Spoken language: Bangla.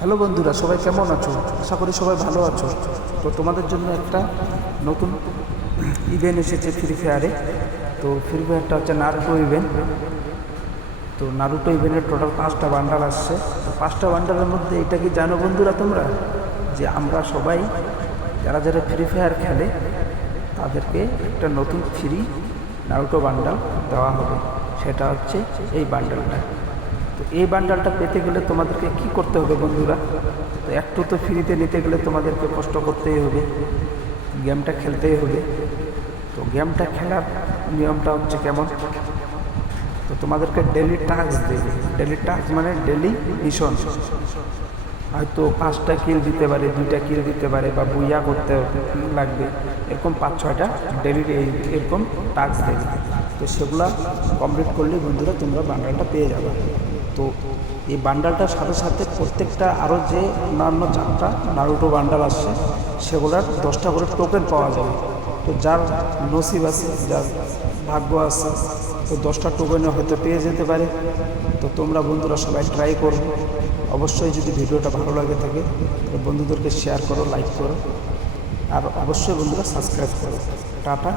হ্যালো বন্ধুরা, সবাই কেমন আছো? আশা করি সবাই ভালো আছো। তো তোমাদের জন্য একটা নতুন ইভেন্ট এসেছে ফ্রি ফায়ারে। তো ফ্রি ফায়ারটা হচ্ছে নারুটো ইভেন্ট। তো নারুটো ইভেন্টের টোটাল 5টা বান্ডাল আসছে। তো 5টা বান্ডালের মধ্যে এটা কি জানো বন্ধুরা তোমরা, যে আমরা সবাই যারা যারা ফ্রি ফায়ার খেলে তাদেরকে একটা নতুন ফ্রি নারুটো বান্ডাল দেওয়া হবে। সেটা হচ্ছে এই বান্ডালটা। তো এই বান্ডালটা পেতে গেলে তোমাদেরকে কি করতে হবে বন্ধুরা? তো একটু তো ফ্রিতে নিতে গেলে তোমাদেরকে কষ্ট করতেই হবে, গেমটা খেলতেই হবে। তো গেমটা খেলার নিয়মটা হচ্ছে কেমন, তো তোমাদেরকে ডেলি টাস্ক দেবে। ডেলি টাস্ক মানে ডেলি মিশন। হয়তো 5টা কিল দিতে পারে, 2টা কিল দিতে পারে, বা বুইয়া করতে লাগবে, এরকম 5-6টা ডেলি এরকম টাস্ক দেবে। তো সেগুলো কমপ্লিট করলে বন্ধুরা তোমরা বান্ডালটা পেয়ে যাবে। তো এই বান্ডালটার সাথে সাথে প্রত্যেকটা আরও যে অন্যান্য 4টা নারুটো বান্ডাল আসছে সেগুলোর 10টা করে টোকেন পাওয়া যাবে। তো যার নসিব আছে, যার ভাগ্য আছে, তো 10টা টোকেনে হয়তো পেয়ে যেতে পারে। তো তোমরা বন্ধুরা সবাই ট্রাই করো। অবশ্যই যদি ভিডিওটা ভালো লাগে থাকে তাহলে বন্ধুদেরকে শেয়ার করো, লাইক করো, আর অবশ্যই বন্ধুরা সাবস্ক্রাইব করো। টাটা।